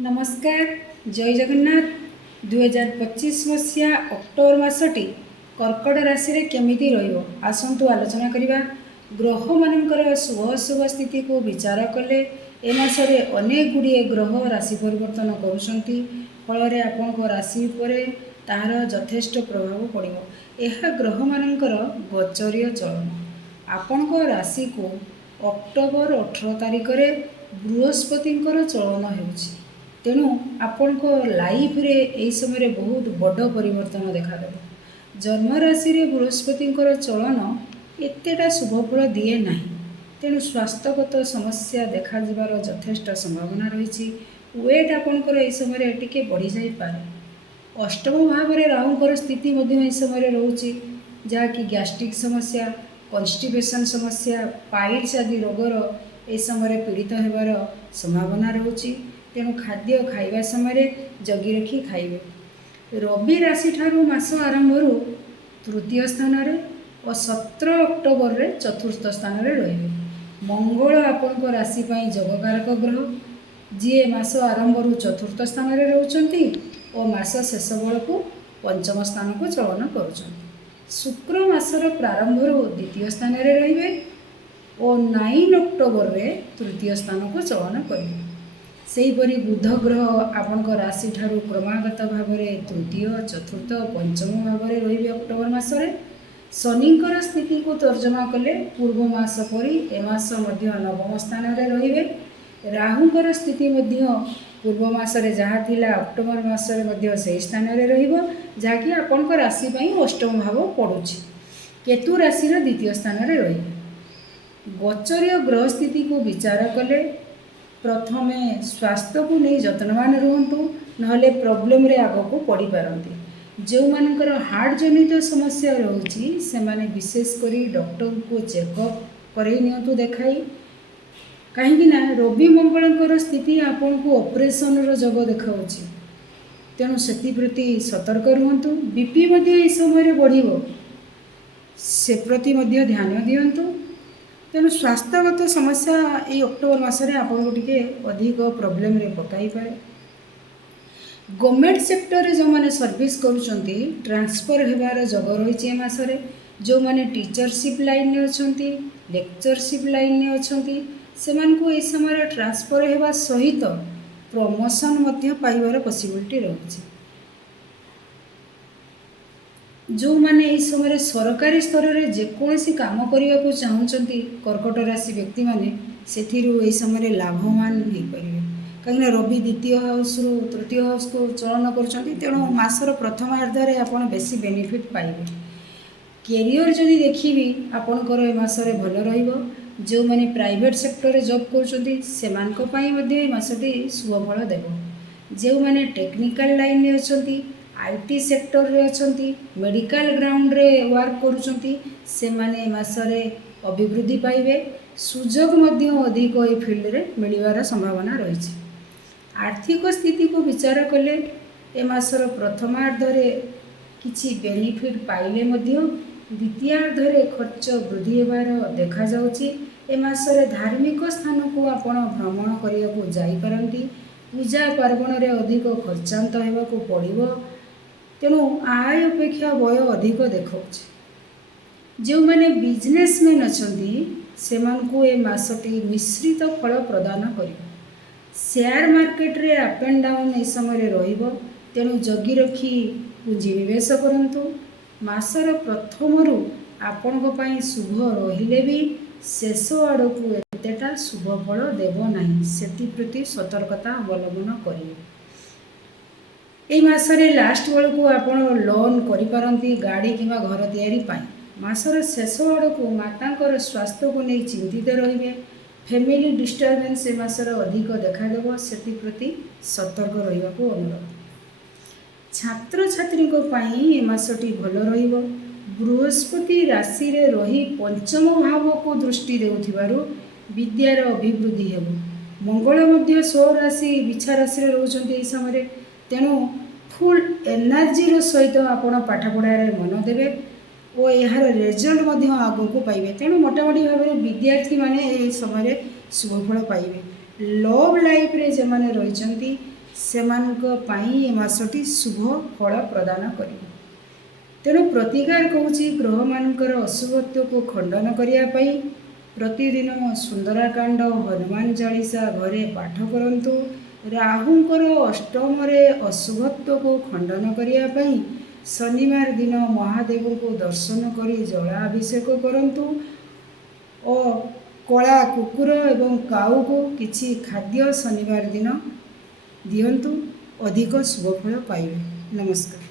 नमस्कार जय जगन्नाथ 2025 मसीहा अक्टोबर मासटी कर्कट राशि रे केमिति रहिबो आसंतु आलोचना करिबा। ग्रह मानकर शुभ अशुभ स्थिति को विचार कले ए मासरे अनेक गुड़िए ग्रह राशि परिवर्तन करुछंती फल रे आपनको राशि उपरे तार यथेष्ट प्रभाव पड़िबो। एहा ग्रह मानकर गोचरीय चलन आपनको राशि को अक्टोबर 18 तारिख रे बृहस्पतिंकर चलन हेउछि। तेणु आपण लाइफ रे यही समय बहुत बड़ परिवर्तन देखा जन्म राशि रे बृहस्पतिंकर चलन एतेटा शुभफल दिए ना। तेणु स्वास्थ्यगत समस्या देखा यथेष्ट संभावना रही। वेट आपणकर यही समय टिके बढ़ी जापे। अष्टम भाव में राहुंकर स्थिति यही समय रोचे जहाँकि गैस्ट्रिक समस्या कन्स्टिपेशन समस्या पाइल्स आदि रोगर ए समय पीड़ित होबार संभावना रोचे। तेणु खाद्य खाइबा समय जगी रखी खाइबे। रवि राशि ठारू मास आरंभ तृतीय स्थान रे और 17 अक्टोबर रे चतुर्थ स्थान रे रहिबे। मंगल आपनको राशि पई जगकारक ग्रह जी मास आरंभ चतुर्थ स्थान रे रहउचंती और मास शेष बेलू पंचम स्थान को चलन करुचंती। शुक्र मासर प्रारंभ द्वितीय स्थान रे रहिबे और 9 अक्टोबर रे तृतीय स्थान को चलन करिबे। सेहीपरि बुध ग्रह आपणक राशि ठारू क्रमागत भाव में तृतीय चतुर्थ पंचम भाव में रही अक्टोबर मसरे। शनिंकर स्थिति को तर्जमा कले पूर्व मास परी ए मास मध्य नवम स्थान में रहिबे। राहुंकर स्थिति मध्य पूर्व मासरे जहाँ थिला अक्टोबर मासरे मध्य से स्थान में रहिबो जहाँकि आपणक राशि पई अष्टम भाव पड़ुछि। केतु राशि द्वितीय स्थान में रहिबे। गोचरीय ग्रह स्थिति को विचार कले प्रथमे स्वास्थ्य को नहीं जत्नवान रुहतु नहले प्रॉब्लम रे आग को पड़ी पारती। जो मानकर हार्ट जनित समस्या रोची से माने विशेष करी डॉक्टर को चेकअप करे नियंतु देखाई। कहीं ना रवि मंगलकर स्थिति आपन को ऑपरेशन रो जग देखाउछि। तेणु सेति प्रति सतर्क रुहतु। बीपी मध्ये इस समय बढ़िबो से प्रति मध्ये ध्यान दियंतु। तेणु स्वास्थ्यगत समस्या ये अक्टोबर मसरे आपको टिके अधिक प्रोब्लेम रे पकाई पारे। गवर्नमेंट सेक्टर रे जो माने सर्विस करूचंती ट्रांसफर हेबार जग रही मसरे। जो माने टीचरशिप लाइन ने अछंती लेक्चरशिप लाइन ने अछंती से मान को ए समय ट्रांसफर हेबा सहित प्रमोशन मध्य पाइबार पॉसिबिलिटी रही। जो माने इस समय सरकारी स्तर में जेकोसी काम करने को चाहूँगी कर्कट राशि व्यक्ति माने से समय लाभवान हो पारे। कहीं रवि द्वितीय हाउस रु तृतीय हाउस को चलन कर मासर प्रथम अर्धे आप बेसी बेनिफिट पाइबे। कैरियर जदि देखी आपणकर ए मासरे भल रहिबो। जो माने प्राइवेट सेक्टर रे जॉब करछंती सेमानक पई मध्ये मासटी शुभ फल देबो। जो माने टेक्निकल लाइन रे अछंती आईटी सेक्टर रे अछंती मेडिकल ग्राउंड रे वर्क करूछंती से माने मासरे अभिवृद्धि पाइबे। सुजोग मध्य अधिक ए फील्ड रे मिलिबार संभावना रही। आर्थिक स्थिति को विचार कले ए मासर प्रथमार्ध रे किछि बेनिफिट पाइले मध्य द्वितीयार्धरे खर्च वृद्धि हेबार देखा जाउछि। ए मासरे धार्मिक स्थान को आपण भ्रमण करिया को जाई पारंती। पूजा पार्वण रे अधिक खर्चांत हेबा को पड़िबो। तेणु आय अपेक्षा व्यय अधिक देखा। जो मैंने बिजनेसमैन अच्छा से ए मासटी मिश्रित फल प्रदान कर। शेयर मार्केट रे अप एंड डाउन ए समय रहिबो। तेणु जगी रखी पुंजी निवेश करंतु। मासर प्रथमरु आपनको पई शुभ रहिले भी शेष आड़ को एतेटा शुभ फल देव नाही। सेति प्रति सतर्कता अवलंबन करिवे। एई मासरे लास्ट बेलू आपन लोन करिपारंती गाड़ी किंवा घर तैयारी पाई। मासर शेष आड़ को मातांकर स्वास्थ्य को नहीं चिंतित रहिबे। फैमिली डिस्टर्बेंस ए मासर अधिक देखादेव सेति प्रति सतर्क रहिबा को अनुरोध। छात्र छात्री को पाई ए मासटी भल रहिबो। बृहस्पति राशि रे रही पंचम भाव को दृष्टि देउथिबारु विद्यार अभिवृद्धि हेबो। मंगल मध्य 16 राशि बिछा राशि रे रहउचंती ए समय। तेणु फुल एनर्जी सहित आपण पाठ पढ़ारे मन देवे और यार रिजल्ट आग को पाइबे। तेणु मोटामोटी भाव में विद्यार्थी माने ए समय शुभफल पाइबे। लव लाइफ रे जे माने रहिचंती ସେମାନଙ୍କ ପାଇଁ ଏ ମାସଟି ଶୁଭ ଫଳ ପ୍ରଦାନ କରିବ। ତେଣୁ ପ୍ରତିକାର କହୁଛି ଗ୍ରହମାନଙ୍କର ଅଶୁଭତ୍ୱକୁ ଖଣ୍ଡନ କରିବା ପାଇଁ ପ୍ରତିଦିନ ସୁନ୍ଦରାକାଣ୍ଡ ହନୁମାନ ଚାଳିଶା ଘରେ ପାଠ କରନ୍ତୁ। ରାହୁଙ୍କର ଅଷ୍ଟମରେ ଅଶୁଭତ୍ୱକୁ ଖଣ୍ଡନ କରିବା ପାଇଁ ଶନିବାର ଦିନ ମହାଦେବଙ୍କୁ ଦର୍ଶନ କରି ଜଳାଭିଷେକ କରନ୍ତୁ ଓ କଳା କୁକୁର ଏବଂ କାଉକୁ କିଛି ଖାଦ୍ୟ ଶନିବାର ଦିନ ଦିଅନ୍ତୁ। ଅଧିକ ଶୁଭଫଳ ପାଇବେ। ନମସ୍କାର।